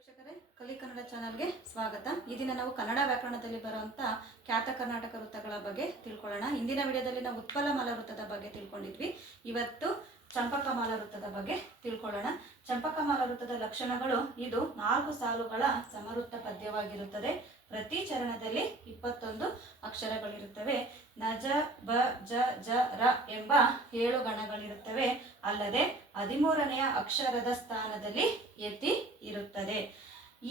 ವೀಕ್ಷಕರೇ, ಕಲಿ ಕನ್ನಡ ಚಾನಲ್ಗೆ ಸ್ವಾಗತ. ಈ ದಿನ ನಾವು ಕನ್ನಡ ವ್ಯಾಕರಣದಲ್ಲಿ ಬರುವಂಥ ಖ್ಯಾತ ಕರ್ನಾಟಕ ವೃತ್ತಗಳ ಬಗ್ಗೆ ತಿಳ್ಕೊಳ್ಳೋಣ. ಇಂದಿನ ವಿಡಿಯೋದಲ್ಲಿ ನಾವು ಉತ್ಪಲಮಾಲ ವೃತ್ತದ ಬಗ್ಗೆ ತಿಳ್ಕೊಂಡಿದ್ವಿ. ಇವತ್ತು ಚಂಪಕಮಾಲ ವೃತ್ತದ ಬಗ್ಗೆ ತಿಳ್ಕೊಳ್ಳೋಣ. ಚಂಪಕಮಾಲ ವೃತ್ತದ ಲಕ್ಷಣಗಳು: ಇದು 4 ಸಾಲುಗಳ ಸಮವೃತ್ತ ಪದ್ಯವಾಗಿರುತ್ತದೆ. ಪ್ರತಿ ಚರಣದಲ್ಲಿ 21 ಅಕ್ಷರಗಳಿರುತ್ತವೆ. ನ ಜ ಬ ಜ ಜ ರ ಎಂಬ 7 ಗಣಗಳಿರುತ್ತವೆ. ಅಲ್ಲದೆ 13ನೆಯ ಅಕ್ಷರದ ಸ್ಥಾನದಲ್ಲಿ ಯತಿ ಇರುತ್ತದೆ.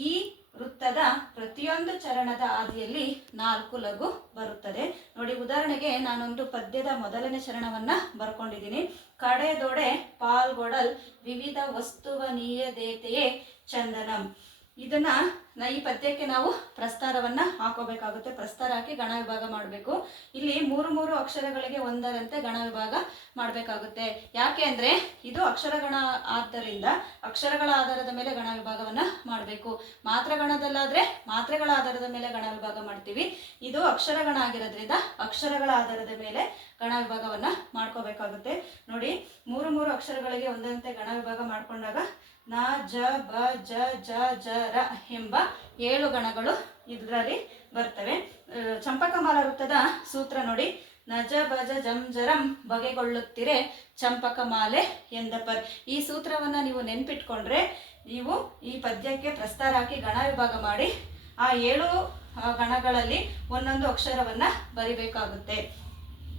ಈ ವೃತ್ತದ ಪ್ರತಿಯೊಂದು ಚರಣದ ಆದಿಯಲ್ಲಿ 4 ಲಘು ಬರುತ್ತದೆ. ನೋಡಿ, ಉದಾಹರಣೆಗೆ ನಾನೊಂದು ಪದ್ಯದ ಮೊದಲನೇ ಚರಣವನ್ನ ಬರ್ಕೊಂಡಿದ್ದೀನಿ. ಕಡೆದೊಡೆ ಪಾಲ್ಗೊಡಲ್ ವಿವಿಧ ವಸ್ತುವ ನೀಯದೇತೆಯೇ ಚಂದನಂ. ಇದನ್ನ ಈ ಪದ್ಯಕ್ಕೆ ನಾವು ಪ್ರಸ್ತಾರವನ್ನ ಹಾಕೋಬೇಕಾಗುತ್ತೆ. ಪ್ರಸ್ತಾರ ಹಾಕಿ ಗಣ ವಿಭಾಗ ಮಾಡಬೇಕು. ಇಲ್ಲಿ 3 ಅಕ್ಷರಗಳಿಗೆ ಒಂದರಂತೆ ಗಣ ವಿಭಾಗ ಮಾಡಬೇಕಾಗುತ್ತೆ. ಯಾಕೆ ಅಂದ್ರೆ ಇದು ಅಕ್ಷರಗಣ ಆದ್ದರಿಂದ ಅಕ್ಷರಗಳ ಆಧಾರದ ಮೇಲೆ ಗಣ ವಿಭಾಗವನ್ನ ಮಾಡಬೇಕು. ಮಾತ್ರಗಣದಲ್ಲಾದ್ರೆ ಮಾತ್ರೆಗಳ ಆಧಾರದ ಮೇಲೆ ಗಣ ವಿಭಾಗ ಮಾಡ್ತೀವಿ. ಇದು ಅಕ್ಷರಗಣ ಆಗಿರೋದ್ರಿಂದ ಅಕ್ಷರಗಳ ಆಧಾರದ ಮೇಲೆ ಗಣ ವಿಭಾಗವನ್ನ ಮಾಡ್ಕೋಬೇಕಾಗುತ್ತೆ. ನೋಡಿ, 3 ಅಕ್ಷರಗಳಿಗೆ ಒಂದರಂತೆ ಗಣ ವಿಭಾಗ ಮಾಡ್ಕೊಂಡಾಗ ನ ಜ ಬ ಜ ಜ ಜ ರ ಎಂಬ 7 ಗಣಗಳು ಇದರಲ್ಲಿ ಬರ್ತವೆ. ಚಂಪಕಮಾಲ ವೃತ್ತದ ಸೂತ್ರ ನೋಡಿ: ನಜ ಬಜ ಜಂ ಜರಂ ಬಗೆಗೊಳ್ಳುತ್ತಿರೆ ಚಂಪಕಮಾಲೆ ಎಂದಪರ್. ಈ ಸೂತ್ರವನ್ನ ನೀವು ನೆನ್ಪಿಟ್ಕೊಂಡ್ರೆ ನೀವು ಈ ಪದ್ಯಕ್ಕೆ ಪ್ರಸ್ತಾರ ಹಾಕಿ ಗಣ ವಿಭಾಗ ಮಾಡಿ ಆ 7 ಗಣಗಳಲ್ಲಿ ಒಂದೊಂದು ಅಕ್ಷರವನ್ನ ಬರಿಬೇಕಾಗುತ್ತೆ.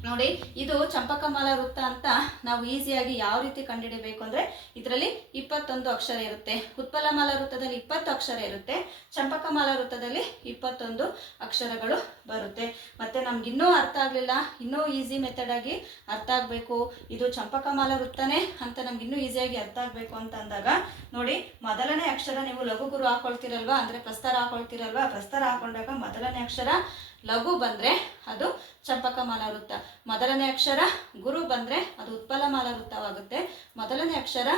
ನೋಡಿ, ಇದು ಚಂಪಕಮಾಲ ವೃತ್ತ ಅಂತ ನಾವು ಈಸಿಯಾಗಿ ಯಾವ ರೀತಿ ಕಂಡುಹಿಡಿಬೇಕು ಅಂದ್ರೆ ಇದರಲ್ಲಿ 21 ಅಕ್ಷರ ಇರುತ್ತೆ. ಉತ್ಪಲಮಾಲ ವೃತ್ತದಲ್ಲಿ 20 ಅಕ್ಷರ ಇರುತ್ತೆ. ಚಂಪಕಮಾಲ ವೃತ್ತದಲ್ಲಿ 21 ಅಕ್ಷರಗಳು ಬರುತ್ತೆ. ಮತ್ತೆ ನಮ್ಗೆ ಇನ್ನೂ ಅರ್ಥ ಆಗ್ಲಿಲ್ಲ, ಇನ್ನೂ ಈಸಿ ಮೆಥಡ್ ಆಗಿ ಅರ್ಥ ಆಗ್ಬೇಕು, ಇದು ಚಂಪಕಮಾಲ ವೃತ್ತನೇ ಅಂತ ನಮ್ಗೆ ಇನ್ನೂ ಈಸಿಯಾಗಿ ಅರ್ಥ ಆಗ್ಬೇಕು ಅಂತ ಅಂದಾಗ ನೋಡಿ, ಮೊದಲನೇ ಅಕ್ಷರ ನೀವು ಲಘು ಗುರು ಹಾಕೊಳ್ತೀರಲ್ವಾ, ಅಂದ್ರೆ ಪ್ರಸ್ತಾರ ಹಾಕೊಳ್ತೀರಲ್ವಾ, ಪ್ರಸ್ತಾರ ಹಾಕೊಂಡಾಗ ಮೊದಲನೇ ಅಕ್ಷರ ಲಘು ಬಂದ್ರೆ ಅದು ಚಂಪಕಮಾಲ ವೃತ್ತ. ಮೊದಲನೇ ಅಕ್ಷರ ಗುರು ಬಂದ್ರೆ ಅದು ಉತ್ಪಲಮಾಲ ವೃತ್ತವಾಗುತ್ತೆ. ಮೊದಲನೇ ಅಕ್ಷರ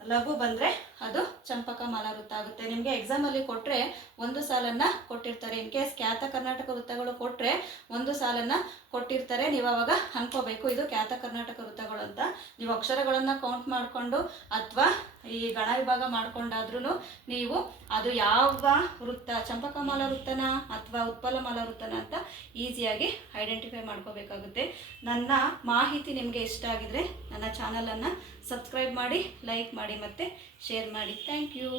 ಲಘು ಬಂದ್ರೆ ಅದು ಚಂಪಕಮಾಲ ವೃತ್ತ ಆಗುತ್ತೆ. ನಿಮಗೆ ಎಕ್ಸಾಮ್ ಅಲ್ಲಿ ಕೊಟ್ರೆ ಒಂದು ಸಾಲನ್ನ ಕೊಟ್ಟಿರ್ತಾರೆ. ಇನ್ ಕೇಸ್ ಖ್ಯಾತ ಕರ್ನಾಟಕ ವೃತ್ತಗಳು ಕೊಟ್ರೆ ಒಂದು ಸಾಲನ್ನ ಕೊಟ್ಟಿರ್ತಾರೆ. ನೀವು ಅವಾಗ ಅನ್ಕೋಬೇಕು ಇದು ಖ್ಯಾತ ಕರ್ನಾಟಕ ವೃತ್ತಗಳು ಅಂತ. ನೀವು ಅಕ್ಷರಗಳನ್ನ ಕೌಂಟ್ ಮಾಡಿಕೊಂಡು ಅಥವಾ ಈ ಗಣ ವಿಭಾಗ ಮಾಡ್ಕೊಂಡಾದ್ರೂ ನೀವು ಅದು ಯಾವ ವೃತ್ತ, ಚಂಪಕಮಾಲ ವೃತ್ತನ ಅಥವಾ ಉತ್ಪಲಮಾಲ ವೃತ್ತನ ಅಂತ ಈಸಿಯಾಗಿ ಐಡೆಂಟಿಫೈ ಮಾಡ್ಕೋಬೇಕಾಗುತ್ತೆ. ನನ್ನ ಮಾಹಿತಿ ನಿಮಗೆ ಇಷ್ಟ ಆಗಿದ್ರೆ ನನ್ನ ಚಾನಲನ್ನು ಸಬ್ಸ್ಕ್ರೈಬ್ ಮಾಡಿ, ಲೈಕ್ ಮಾಡಿ ಮತ್ತು ಶೇರ್ ಮಾಡಿ. Thank you.